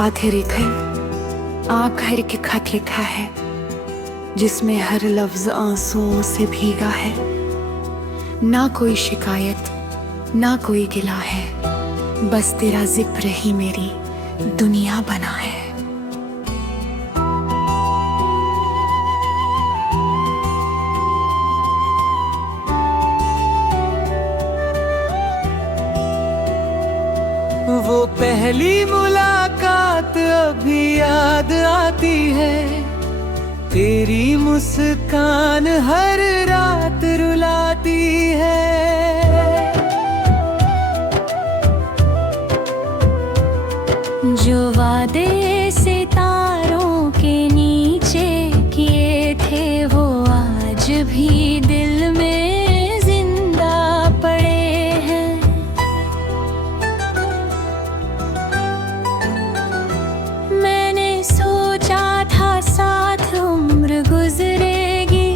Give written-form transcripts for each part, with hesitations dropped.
आखिर के खत लिखा है जिसमें हर लफ्ज आंसुओं से भीगा है। ना कोई शिकायत ना कोई गिला है, बस तेरा जिक्र ही मेरी दुनिया बना है। वो पहली मुलाकात अभी याद आती है, तेरी मुस्कान हर रात रुलाती है। जो वादे सितारों के नीचे किए थे वो आज भी दिल में जिंदा पड़े हैं। मैंने सोचा था साथ उम्र गुजरेगी,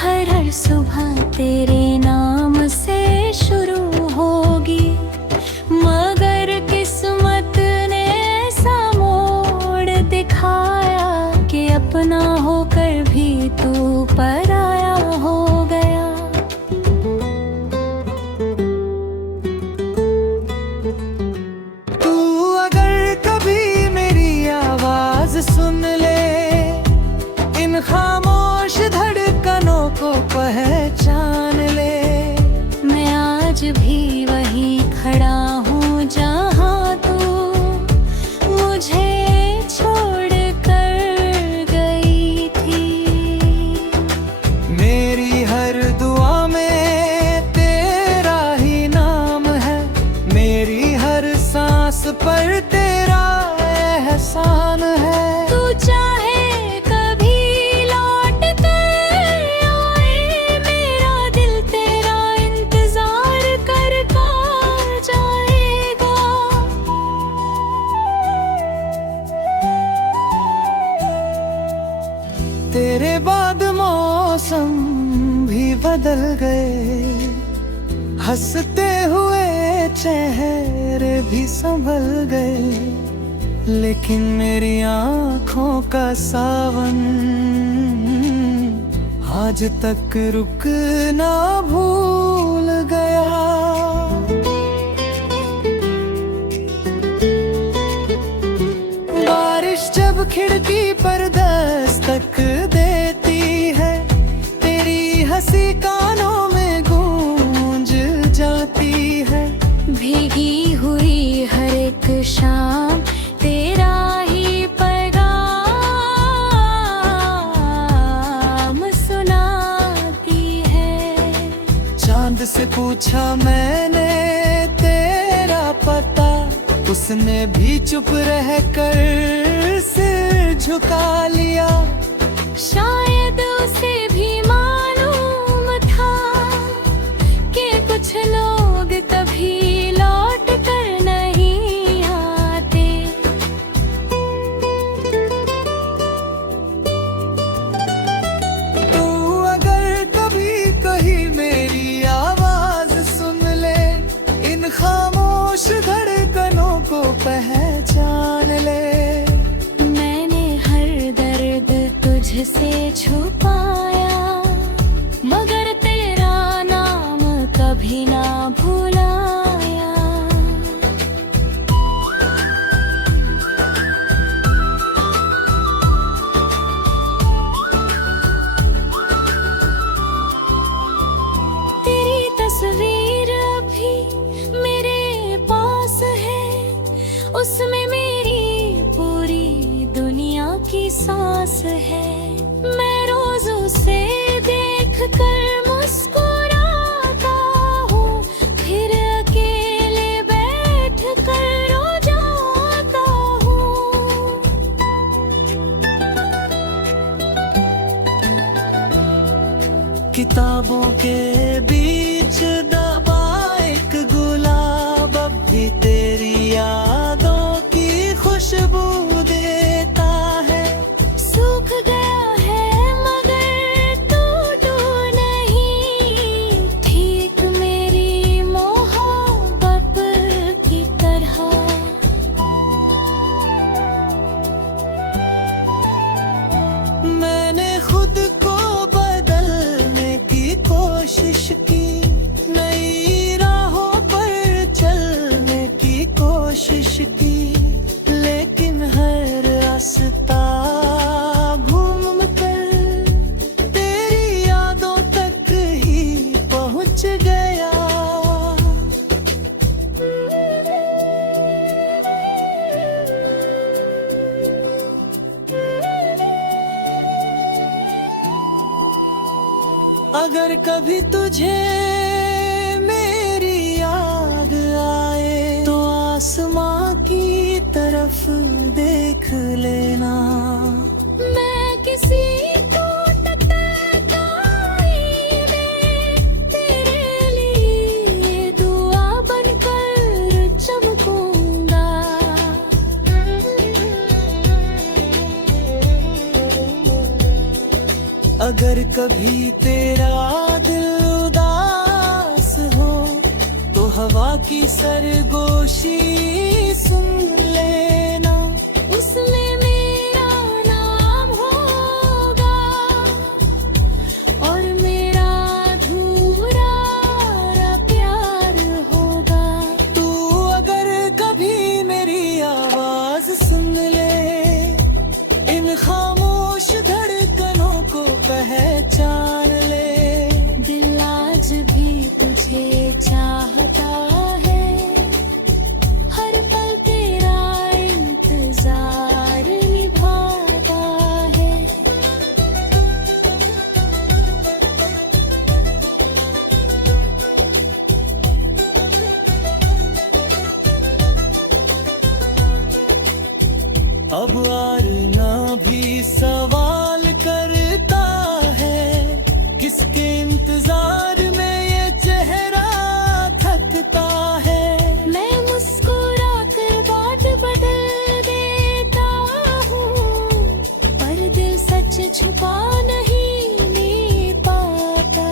हर सुबह तेरे नाम से शुरू होगी, मगर किस्मत ने ऐसा मोड़ दिखाया कि अपना होकर भी तू पराया हो गया। तू अगर कभी मेरी आवाज सुन ले, इन खामोश धड़कनों को पहचान ले। मैं आज भी वहीं खड़ा हूँ जहाँ तू मुझे छोड़ कर गई थी। मेरी हर दुआ में तेरा ही नाम है, मेरी हर सांस पर तेरा एहसान है। तू चाहे कभी लौट कर आए, मेरा दिल तेरा इंतजार कर जाएगा। तेरे बाद मौसम भी बदल गए, हंसते हुए चेहरे भी संभल गए, लेकिन मेरी आँखों का सावन आज तक रुक ना भूल गया। बारिश जब खिड़की पर दस्तक देती है, तेरी हंसी कानों में गूंज जाती है। भीगी हुई हर एक शाम तेरा ही पैगाम सुनाती है। चांद से पूछा मैंने तेरा पता, उसने भी चुप रह कर सिर झुका लिया। शायद उसे भी मालूम था कि कुछ लोग कभी लौट कर नहीं आते। तू अगर कभी कहीं मेरी आवाज सुन ले, इन खामोश धड़कनों को पहचान ले। मैंने हर दर्द तुझसे छुपाया, मगर तेरा नाम कभी ना भुलाया। तेरी तस्वीर अभी मेरे पास है, उसमें मेरी पूरी दुनिया की सांस है। मैं रोज उसे देख कर मुस्कुराता हूँ, कभी तुझे मेरी याद आए तो आसमां की तरफ देख लेना। मैं किसी को टकराई में तेरे लिए दुआ बनकर चमकूंगा। अगर कभी तेरा दिल उदास हो तो हवा की सरगोशी सुन लेना। उसमें मेरा नाम होगा और मेरा अधूरा प्यार होगा। तू अगर कभी मेरी आवाज सुन ले, इन खामोश धड़कनों को पहचान ले। दिल आज भी तुझे चाहता है, हर पल तेरा इंतजार निभाता है। अब आरना भी सवाल करता है, किसके इंतजार में ये चेहरा थकता है। मैं मुस्कुरा कर बात बदल देता हूँ, पर दिल सच छुपा नहीं पाता।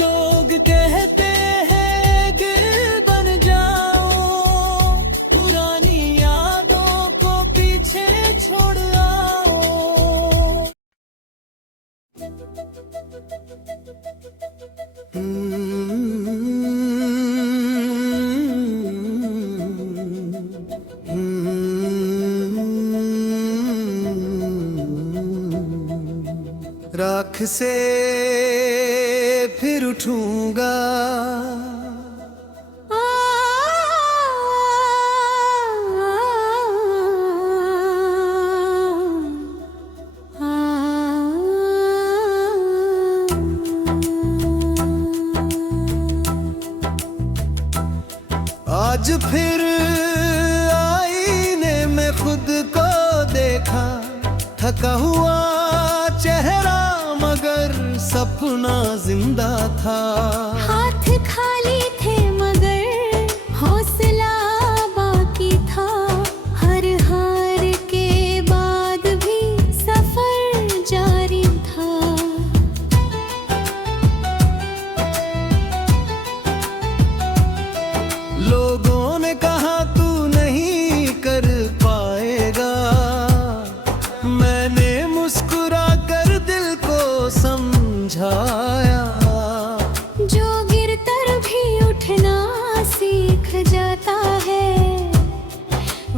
लोग कहते हैं गिर बन जाओ, पुरानी यादों को पीछे छोड़ आओ। राख से फिर उठूंगा, आज फिर आईने में खुद को देखा। थका हुआ चेहरा मगर सपना जिंदा था। हाथ खाली थे मगर हौसला बाकी था। हर हार के बाद भी सफर जारी था। लोगों ने कहा तू नहीं कर पाएगा, मैंने मुस्कुरा कर दिल को समझाया। जो गिरकर भी उठना सीख जाता है,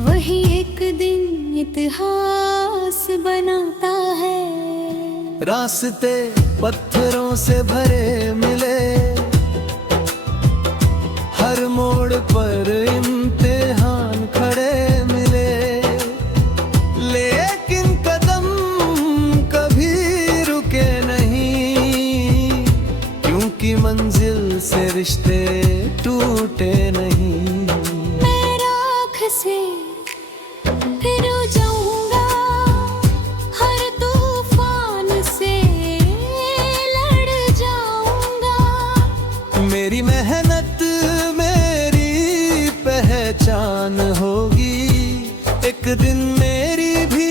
वही एक दिन इतिहास बनाता है। रास्ते पत्थरों से भरे मिले, हर मोड़ पर इम्तिहान खड़े मिले। लेकिन कदम कभी रुके नहीं, क्योंकि मंजिल से रिश्ते टूटे नहीं। मैं राख से फिर जाऊंगा, हर तूफान से लड़ जाऊंगा। मेरी मेहनत मेरी पहचान होगी, एक दिन मेरी भी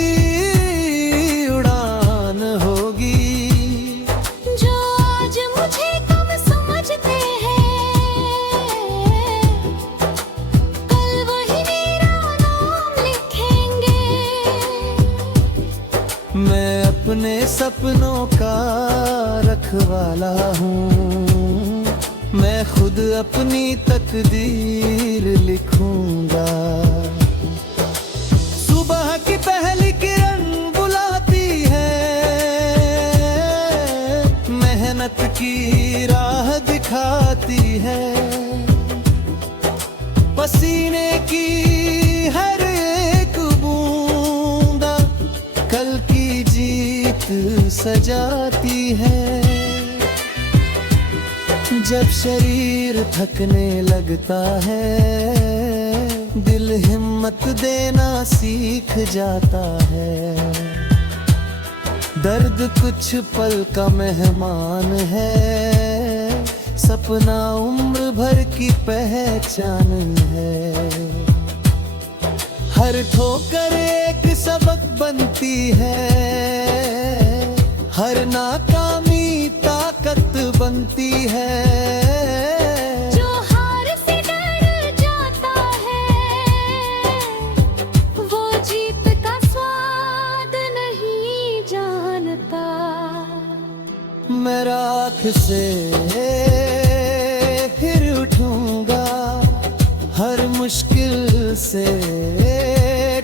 उड़ान होगी। जो आज मुझे कम समझते हैं, कल वही मेरा नाम लिखेंगे। मैं अपने सपनों का रखवाला हूँ, मैं खुद अपनी तकदीर लिखूंगा। सुबह की पहली किरण बुलाती है, मेहनत की राह दिखाती है। पसीने की हर एक बूंदा कल की सजाती है। जब शरीर थकने लगता है, दिल हिम्मत देना सीख जाता है। दर्द कुछ पल का मेहमान है, सपना उम्र भर की पहचान है। हर ठोकर एक सबक बनती है, हर नाकामी ताकत बनती है। जो हार से डर जाता है, वो जीत का स्वाद नहीं जानता। मैं राख से फिर उठूंगा, हर मुश्किल से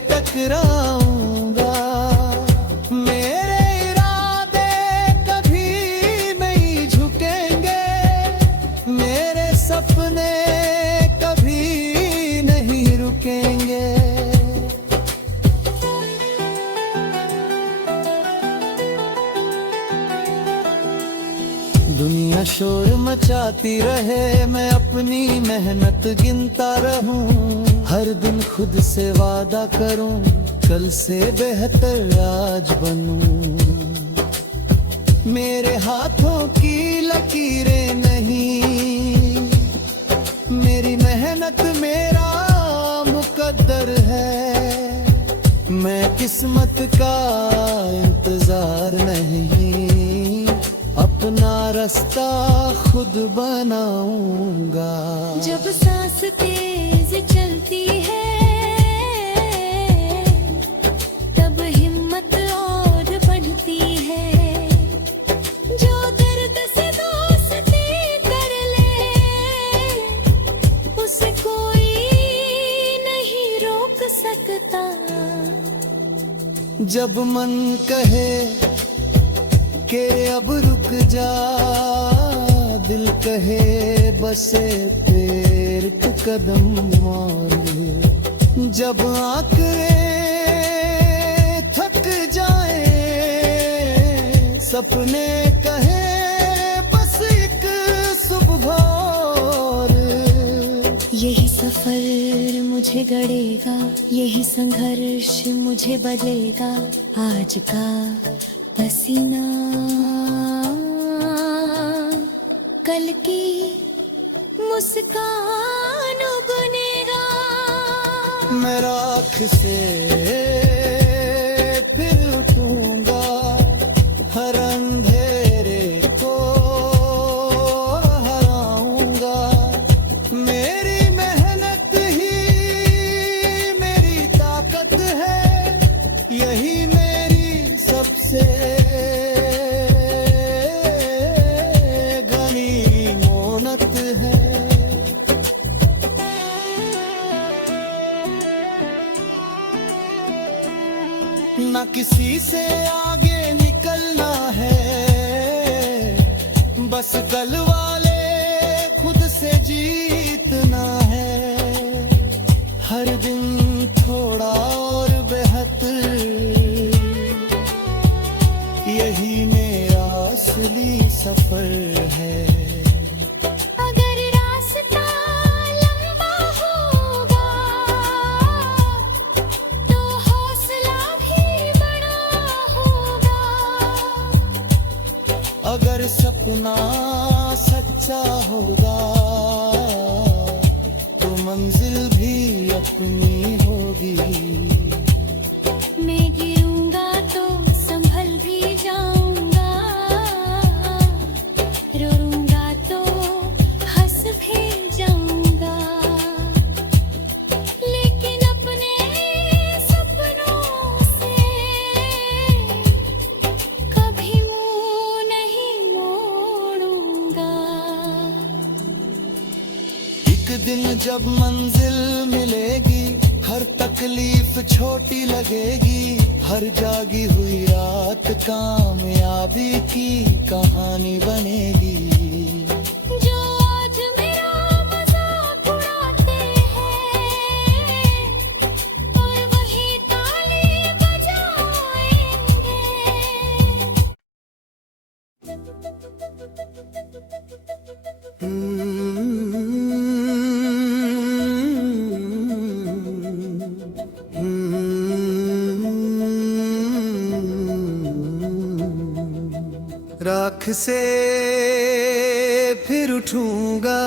टकराऊंगा। मेरे इरादे कभी नहीं झुकेंगे, मेरे सपने कभी नहीं रुकेंगे। दुनिया शोर मचाती रहे, मैं अपनी मेहनत गिनता रहूं। हर दिन खुद से वादा करूं, कल से बेहतर आज बनूं। मेरे हाथों की लकीरें नहीं, मेरी मेहनत मेरा मुकद्दर है। मैं किस्मत का इंतजार नहीं, अपना रास्ता खुद बनाऊंगा। जब सांस तेज चलती है, तब हिम्मत और बढ़ती है। जो दर्द से दोस्ती कर ले, उसे कोई नहीं रोक सकता। जब मन कहे के अब रुक जा, दिल कहे बसे तेरे कदम और। जब आंखें थक जाए, सपने कहे बस एक सुबह और। यही सफर मुझे गड़ेगा, यही संघर्ष मुझे बदलेगा। आज का पसीना कल की मुस्कान बुनेगा। मैं राख से फिर उठूंगा, हर अंधेरे को हराऊंगा। मेरी मेहनत ही मेरी ताकत है, यही मेरी सबसे गनीमत है। ना किसी से आगे निकलना है, बस कल वाले खुद से जीतना है। हर दिन थोड़ा और बेहतर, यही मेरा असली सफर है। अगर रास्ता लंबा होगा, तो हौसला भी बड़ा होगा। अगर सपना सच्चा होगा, तो मंजिल भी अपनी होगी। मैं गिरूंगा तो संभल भी जाऊंगा, रोऊंगा तो हंस भी जाऊंगा। लेकिन अपने सपनों से कभी मुंह नहीं मोड़ूंगा। एक दिन जब मंजिल मिलेगी, हर तकलीफ छोटी लगेगी। हर जागी हुई रात कामयाबी की कहानी बनेगी। जो आज मेरा मजाक उड़ाते हैं, और वही ताली बजाएंगे। राख से फिर उठूंगा,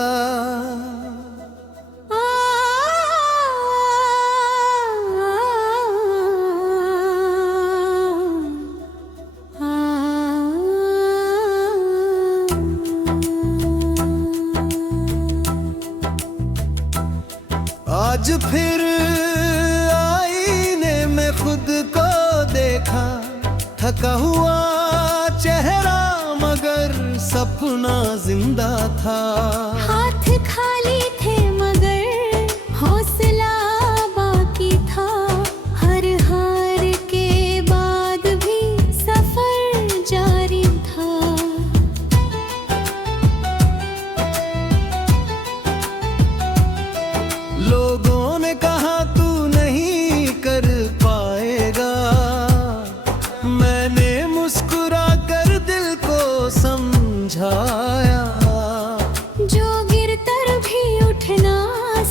आज फिर आईने में खुद को देखा, थका हुआ चेहरा मगर सपना जिंदा था। हाथ खाली थे मगर हौसला बाकी था, हर हार के बाद भी सफर जारी था। लोगों ने कहा तू नहीं कर पाएगा, मैंने मुस्कुरा कर दिल को समझाया। जो गिरकर भी उठना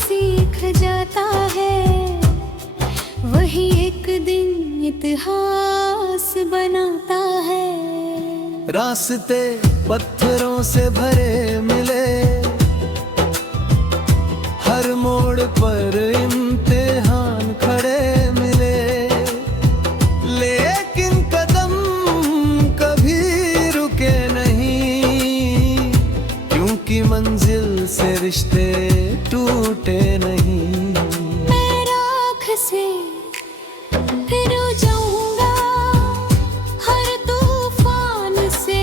सीख जाता है, वही एक दिन इतिहास बनाता है। रास्ते पत्थरों से भरे मिले, हर मोड़ पर इम्तिहान खड़े मिले, लेकिन कदम कभी रुके नहीं, क्योंकि मंजिल से रिश्ते टूटे नहीं। मैं राख से फिर जाऊंगा, हर तूफान से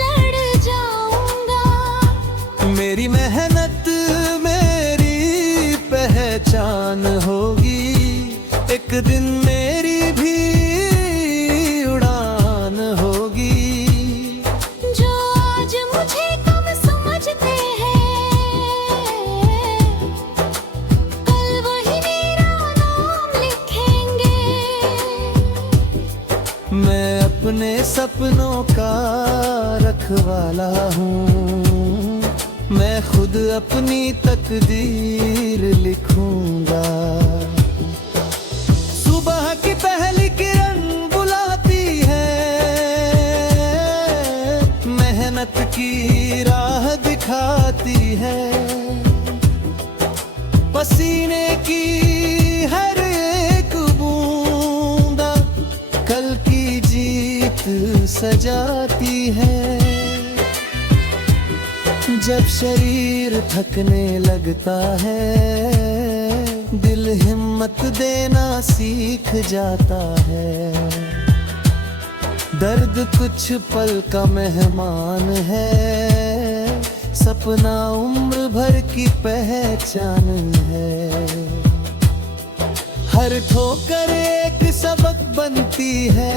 लड़ जाऊंगा। मेरी मेहनत मेरी पहचान होगी, एक दिन मेरी भी उड़ान होगी। जो आज मुझे कम समझते हैं, कल वही मेरा नाम लिखेंगे। मैं अपने सपनों का रखवाला हूँ, मैं खुद अपनी तकदीर लिखूंगा। सुबह की पहली किरण बुलाती है, मेहनत की राह दिखाती है। पसीने की हर एक बूंदा कल की जीत सजाती है। जब शरीर थकने लगता है, दिल हिम्मत देना सीख जाता है। दर्द कुछ पल का मेहमान है, सपना उम्र भर की पहचान है। हर ठोकर एक सबक बनती है,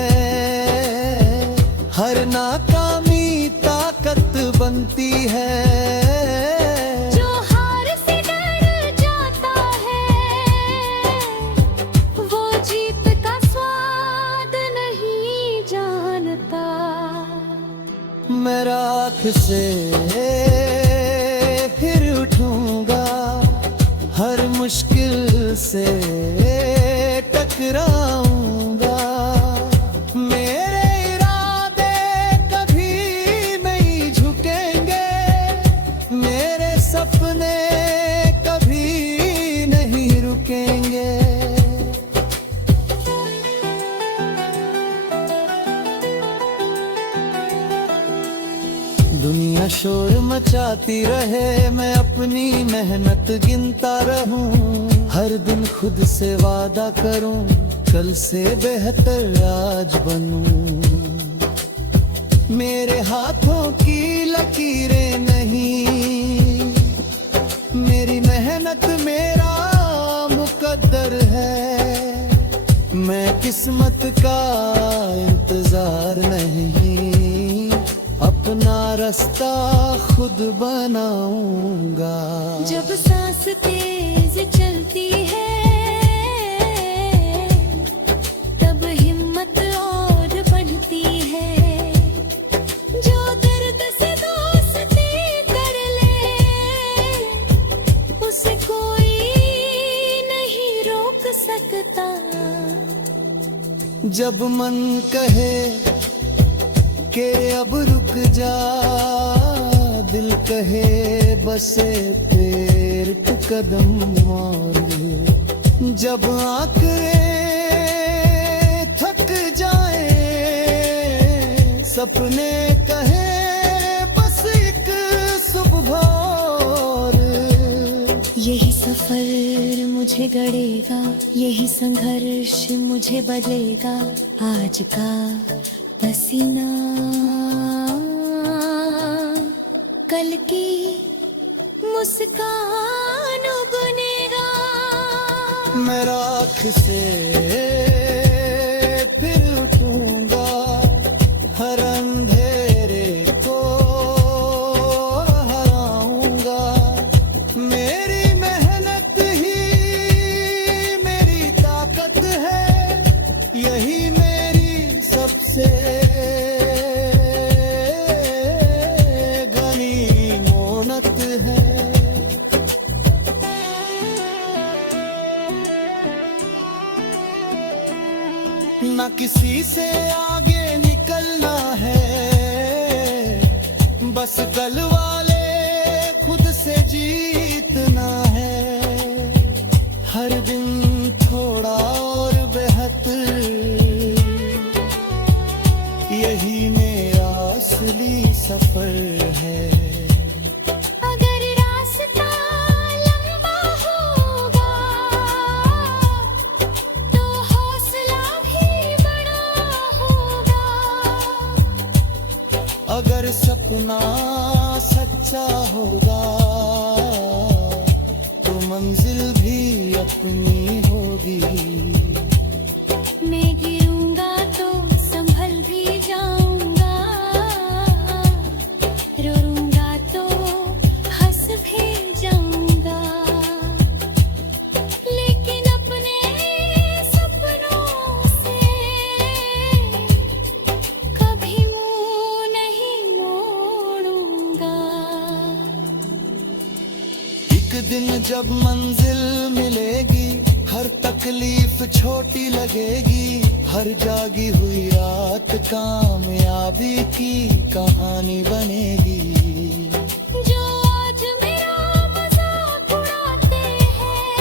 हर नाकामी ताकत बनती है। जो हार से डर जाता है, वो जीत का स्वाद नहीं जानता। मैं राख से फिर उठूंगा, हर मुश्किल से टकराऊंगा। मेरे इरादे कभी नहीं झुकेंगे, मेरे सपने कभी नहीं रुकेंगे। दुनिया शोर मचाती रहे, मैं अपनी मेहनत गिनता रहूं। हर दिन खुद से वादा करूं, कल से बेहतर आज बनूं। मेरे हाथों की लकीरें नहीं, मेरी मेहनत मेरा मुकद्दर है। मैं किस्मत का इंतजार नहीं, अपना रास्ता खुद बनाऊंगा। जब सांस तेज चलती है, तब हिम्मत और बढ़ती है। जब मन कहे के अब रुक जा, दिल कहे बसे पैर कदम और, जब आंखें थक जाए, सपने कहे बस एक सुबह और। यही सफर मुझे गड़ेगा, यही संघर्ष मुझे बदलेगा, आज का पसीना कल की मुस्कान बुनेगा। मैं राख से फिर उठूंगा, हर अंधेरे को हराऊंगा। मेरी मेहनत ही मेरी ताकत है, यही मेरी सबसे गनीमत है। ना किसी से आगे निकलना है, बस कल वाले खुद से जीतना है। हर दिन थोड़ा और बेहतर, यही मेरा असली सफर है। अगर रास्ता लंबा होगा तो हौसला भी बड़ा होगा। अगर सपना सच्चा होगा तो मंजिल भी अपनी होगी। मैं गिरूंगा तो संभल भी जाऊंगा, रोऊंगा तो हंस भी जाऊंगा। लेकिन अपने सपनों से कभी मुंह नहीं मोड़ूंगा। एक दिन जब मंजिल मिलेगी, हर तकलीफ छोटी लगेगी। हर जागी हुई रात कामयाबी की कहानी बनेगी। जो आज मेरा मजाक उड़ाते हैं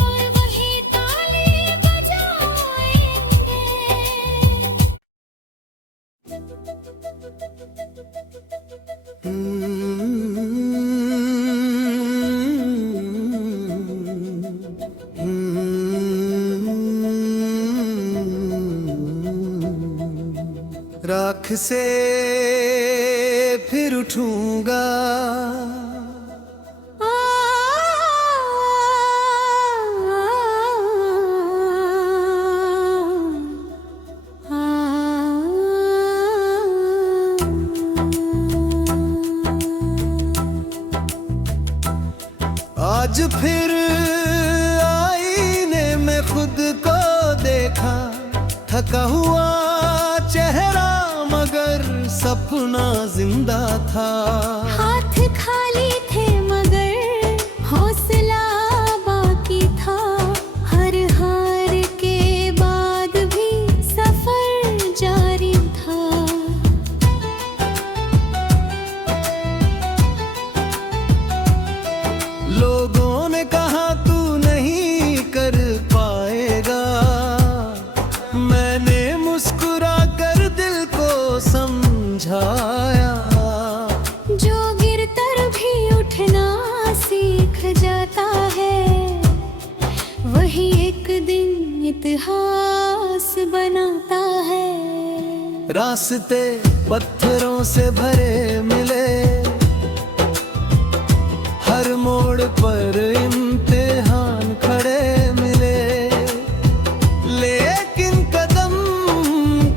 और वही ताली बजाएंगे। राख से फिर उठूंगा, आज फिर आईने में खुद को देखा। थका हुआ चेहरा मगर सपना जिंदा था। हाथ खाली थे मगर हौसला बाकी था। हर हार के बाद भी सफर जारी था। लोगों ने कहा तू नहीं कर पाएगा, मैंने मुस्कुरा कर दिल को समझाया। जो गिरकर भी उठना सीख जाता है, वही एक दिन इतिहास बनाता है। रास्ते पत्थरों से भरे मिले, हर मोड़ पर इम्तिहान खड़े मिले। लेकिन कदम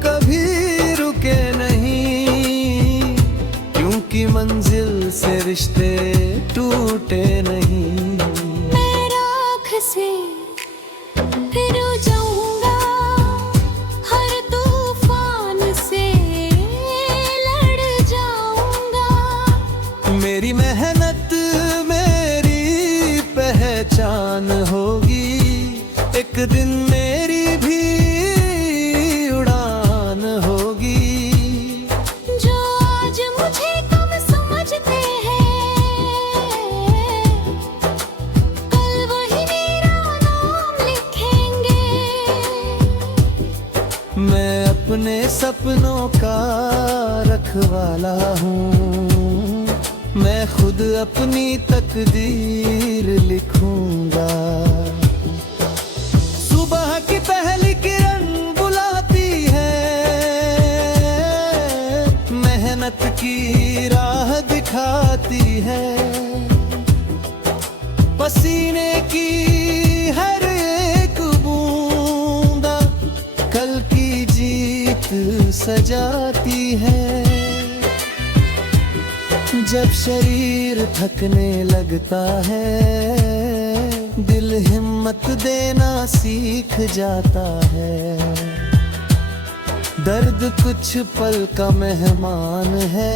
कभी रुके नहीं, क्योंकि मंजिल से रिश्ते टूटे नहीं। मैं राख से फिर जाऊंगा, हर तूफान से लड़ जाऊंगा। मेरी मेहनत मेरी पहचान होगी, एक दिन मेरी भी अपने सपनों का रखवाला हूँ, मैं खुद अपनी तकदीर लिखूंगा। सुबह की पहली किरण बुलाती है, मेहनत की राह दिखाती है, पसीने की हर एक बूंदा कल की जीत सजाती है। जब शरीर थकने लगता है, दिल हिम्मत देना सीख जाता है। दर्द कुछ पल का मेहमान है,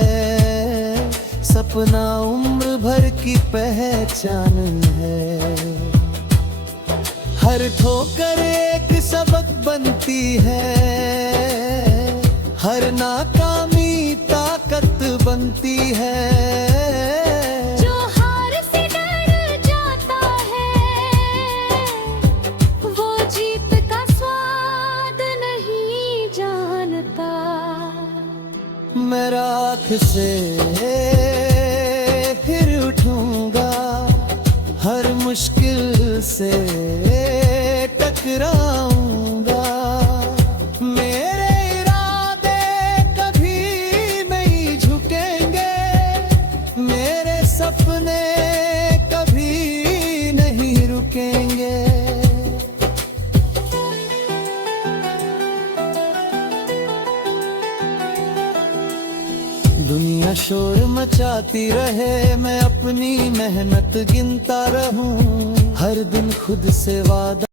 सपना उम्र भर की पहचान है। हर ठोकर एक सबक बनती है, हर नाकामी ताकत बनती है। जो हार से डर जाता है, वो जीत का स्वाद नहीं जानता। मैं राख से फिर उठूंगा, हर मुश्किल से टकराऊंगा। मेरे इरादे कभी नहीं झुकेंगे, मेरे सपने कभी नहीं रुकेंगे। दुनिया शोर मचाती रहे, मैं अपनी मेहनत गिनता रहूं, हर दिन खुद से वादा